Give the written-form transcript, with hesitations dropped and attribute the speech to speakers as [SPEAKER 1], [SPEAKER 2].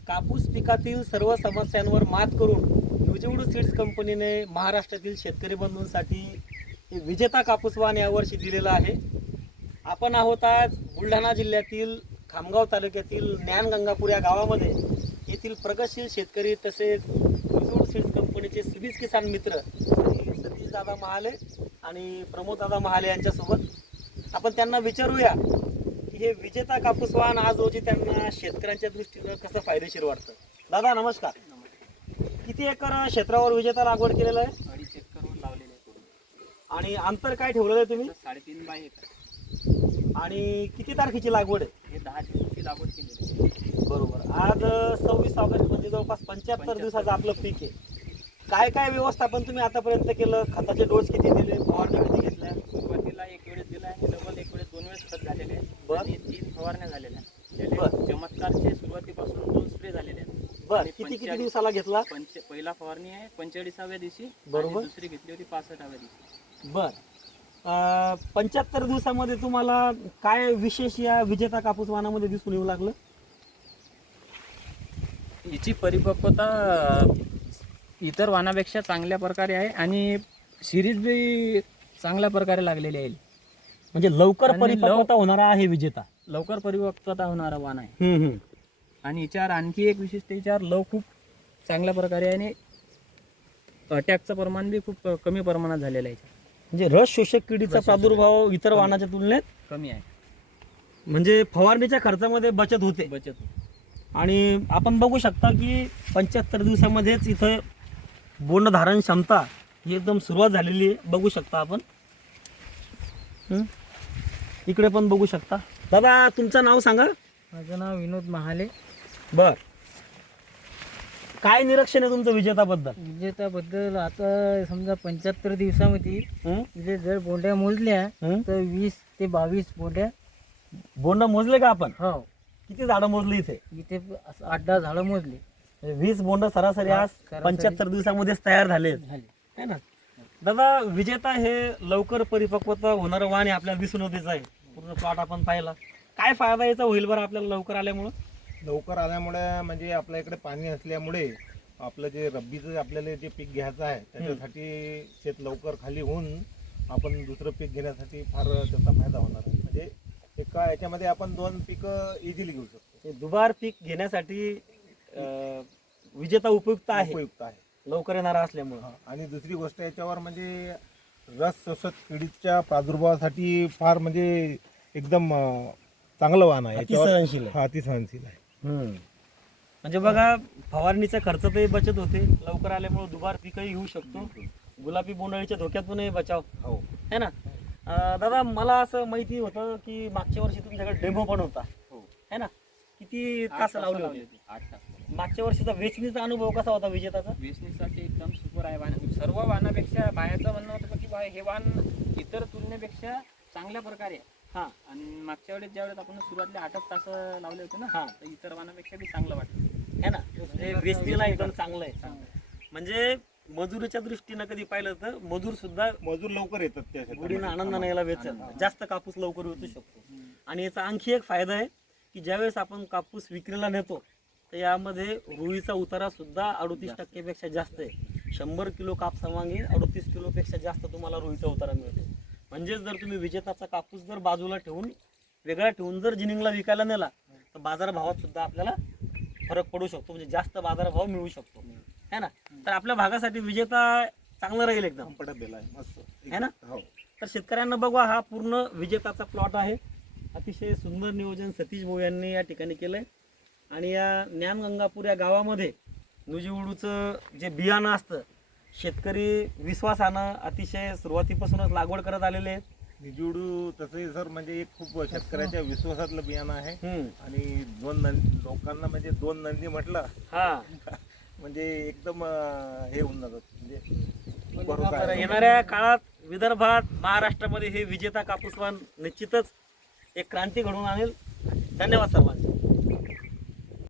[SPEAKER 1] कापूस पिकातील सर्व समस्यांवर मात करून नुजिवडू सीड्स कंपनीने महाराष्ट्रातील शेतकरी बंधूंसाठी हे विजेता कापूस वाण यावर्षी दिलेलं आहे. आपण आहोत आज बुलढाणा जिल्ह्यातील खामगाव तालुक्यातील ज्ञानगंगापूर या गावामध्ये. येथील प्रगतशील शेतकरी तसेच नुजिवडू सीड्स कंपनीचे सिबीज किसान मित्र सतीश दादा महाले आणि प्रमोद दादा महाले यांच्यासोबत आपण त्यांना विचारूया की हे विजेता कापूस वाण आज रोजी त्यांना शेतकऱ्यांच्या दृष्टीनं कसं फायदेशीर वाटतं. दादा नमस्कार. किती एकर क्षेत्रावर विजेता लागवड केलेलं आहे?
[SPEAKER 2] 2.5 एकरवर लावलेलं आहे पूर्ण.
[SPEAKER 1] आणि अंतर काय ठेवलेलं आहे तुम्ही?
[SPEAKER 2] 3.5 बाय एकर.
[SPEAKER 1] आणि किती तारखेची लागवड आहे?
[SPEAKER 2] हे 10 दिवसाची लागवड केलेली आहे.
[SPEAKER 1] बरोबर. आज 26 ऑगस्ट म्हणजे जवळपास 75 दिवसाचं आपलं पीक आहे. काय काय व्यवस्थापन तुम्ही आतापर्यंत केलं? खताचे डोस किती दिले? फवारणी किती घेतल्या?
[SPEAKER 2] सुरुवातीला एक वेळेस दिला आहे, डबल एक वेळेस 2 वेळेस खत झालेले आहे.
[SPEAKER 1] बरं.
[SPEAKER 2] आणि 3 फवारण्या झालेल्या आहेत.
[SPEAKER 1] बरं.
[SPEAKER 2] चमत्कारचे सुरुवातीपासून 2 स्प्रे झालेले आहेत.
[SPEAKER 1] बरं.
[SPEAKER 2] आणि
[SPEAKER 1] किती
[SPEAKER 2] 45
[SPEAKER 1] दिवसाला घेतला?
[SPEAKER 2] पहिला फवारणी आहे 45व्या दिवशी.
[SPEAKER 1] बरोबर.
[SPEAKER 2] आणि दुसरी घेतली होती 65व्या दिवशी.
[SPEAKER 1] बर. 75 दिवसामध्ये तुम्हाला काय विशेष या विजेता कापूस वाणामध्ये दिसून येऊ लागलं?
[SPEAKER 2] हिची परिपक्वता इतर वाणापेक्षा चांगल्या प्रकारे आहे आणि सिरीज बी चांगल्या प्रकारे लागलेली आहे.
[SPEAKER 1] म्हणजे लवकर
[SPEAKER 2] आणि
[SPEAKER 1] परिपक्वता होणारा आहे विजेता.
[SPEAKER 2] लवकर परिपक्वता होणारा वाण आहे. आणि याच्यावर आणखी एक विशिष्ट, याच्यावर लव खूप चांगल्या प्रकारे आहे आणि अटॅकचं प्रमाण बी खूप कमी प्रमाणात झालेलं आहे.
[SPEAKER 1] म्हणजे रस शोषक किडीचा प्रादुर्भाव इतर वाणाच्या तुलनेत
[SPEAKER 2] कमी आहे.
[SPEAKER 1] म्हणजे फवारणीच्या खर्चामध्ये बचत होते.
[SPEAKER 2] बचत.
[SPEAKER 1] आणि आपण बघू शकता की 75 दिवसामध्येच इथं बोंड धारण क्षमता ही एकदम सुरुवात झालेली आहे. बघू शकता आपण. इकडे पण बघू शकता. दादा तुमचं नाव सांगा.
[SPEAKER 2] माझं नाव विनोद महाले.
[SPEAKER 1] बर. काय निरीक्षण आहे तुमचं विजेताबद्दल?
[SPEAKER 2] विजेताबद्दल आता समजा 75 दिवसामध्ये म्हणजे जर बोंड्या मोजल्या तर 20 ते 22 बोंड्या.
[SPEAKER 1] बोंड मोजले का आपण?
[SPEAKER 2] हो.
[SPEAKER 1] किती झाडं मोजली इथे?
[SPEAKER 2] इथे 8-10 झाडं मोजले.
[SPEAKER 1] 20 बोंड सरासरी आज 75 दिवसामध्येच तयार झाले है ना. दादा विजेता हे लवकर परिपक्वता होणारं वाण आपल्याला दिसून होतेच आहे. पूर्ण प्लॉट आपण पाहिला. काय फायदा याचा होईल बरं आपल्याला लवकर आल्यामुळं?
[SPEAKER 3] लवकर आल्यामुळे म्हणजे आपल्या इकडे पाणी असल्यामुळे आपलं जे रब्बीचं आपल्याला जे पीक घ्यायचं आहे त्याच्यासाठी शेत लवकर खाली होऊन आपण दुसरं पीक घेण्यासाठी फार त्याचा फायदा होणार आहे. म्हणजे एका याच्यामध्ये आपण 2 पिकं इझिली घेऊ शकतो.
[SPEAKER 1] हे दुबार पीक घेण्यासाठी विजेता उपयुक्त आहे.
[SPEAKER 3] उपयुक्त आहे
[SPEAKER 1] लवकर येणारा असल्यामुळं.
[SPEAKER 3] आणि दुसरी गोष्ट याच्यावर म्हणजे रस शोषक किडीच्या प्रादुर्भावासाठी फार म्हणजे एकदम चांगलं वाण आहे.
[SPEAKER 1] अतिसहनशील आहे.
[SPEAKER 3] अतिसहनशील आहे.
[SPEAKER 1] म्हणजे बघा फवारणीचा खर्चातही बचत होते. लवकर आल्यामुळे दुबार पीकही घेऊ शकतो. गुलाबी बोंडअळीच्या धोक्यातूनही बचाव
[SPEAKER 3] हो
[SPEAKER 1] है ना. दादा मला असं माहिती होतं की मागच्या वर्षी तुमच्याकडे डेमो पण होता है ना. किती तास लावले होते?
[SPEAKER 2] 8 तास.
[SPEAKER 1] मागच्या वर्षीचा वेचणीचा अनुभव कसा होता विजेताचा?
[SPEAKER 2] वेचणीसाठी एकदम सुपर आहे वाण. सर्व वाणापेक्षा बाहेरचं म्हणणं होतं की बा हे वाण इतर तुलनेपेक्षा चांगल्या प्रकारे आहे.
[SPEAKER 1] हा.
[SPEAKER 2] आणि मागच्या वेळेस ज्यावेळेस आपण सुरुवातीला 8 तास लावले होते ना,
[SPEAKER 1] हा.
[SPEAKER 2] तर इतर वाणापेक्षा बी चांगलं वाटतं
[SPEAKER 1] है ना. म्हणजे वेचणीला एकदम चांगलं आहे. म्हणजे मजुरीच्या दृष्टीनं कधी पाहिलं तर मजूर सुद्धा
[SPEAKER 3] मजूर लवकर येतात त्या
[SPEAKER 1] गुढीनं आनंदानं याला वेचत जास्त कापूस लवकर वेचू शकतो. आणि याचा आणखी एक फायदा आहे की ज्यावेळेस आपण कापूस विक्रीला नेतो तर यामध्ये रुईचा उतारा सुद्धा 38% पेक्षा जास्त आहे. 100 किलो कापसामागे 38 किलोपेक्षा जास्त तुम्हाला रुईचा उतारा मिळतो. म्हणजेच जर तुम्ही विजेताचा कापूस जर बाजूला ठेवून वेगळा ठेवून जर जिनिंगला विकायला नेला तर बाजारभावात सुद्धा आपल्याला फरक पडू शकतो. म्हणजे जास्त बाजारभाव मिळू शकतो है ना. तर आपल्या भागासाठी विजेता चांगलं राहील एकदम.
[SPEAKER 3] कम्फर्टेबल आहे मस्त
[SPEAKER 1] है ना.
[SPEAKER 3] हो.
[SPEAKER 1] तर शेतकऱ्यांना बघा हा पूर्ण विजेताचा प्लॉट आहे. अतिशय सुंदर नियोजन सतीश भाऊ यांनी या ठिकाणी केलंय. आणि या ज्ञानगंगापूर या गावामध्ये नुजिवडूचं जे बियाणं असतं शेतकरी विश्वासानं अतिशय सुरुवातीपासूनच लागवड करत आलेले आहेत.
[SPEAKER 3] निजूडू तसंही सर म्हणजे एक खूप शेतकऱ्याच्या विश्वासातलं बियाणं आहे. आणि 2 लोकांना म्हणजे 2 नंदी म्हटलं
[SPEAKER 1] हा
[SPEAKER 3] म्हणजे एकदम हे होऊन जातात. म्हणजे भरोसा
[SPEAKER 1] तर
[SPEAKER 3] आहे.
[SPEAKER 1] येणाऱ्या काळात विदर्भात महाराष्ट्रामध्ये हे विजेता कापूस वाण निश्चितच एक क्रांती घडवून आणेल. धन्यवाद सर्वांचे.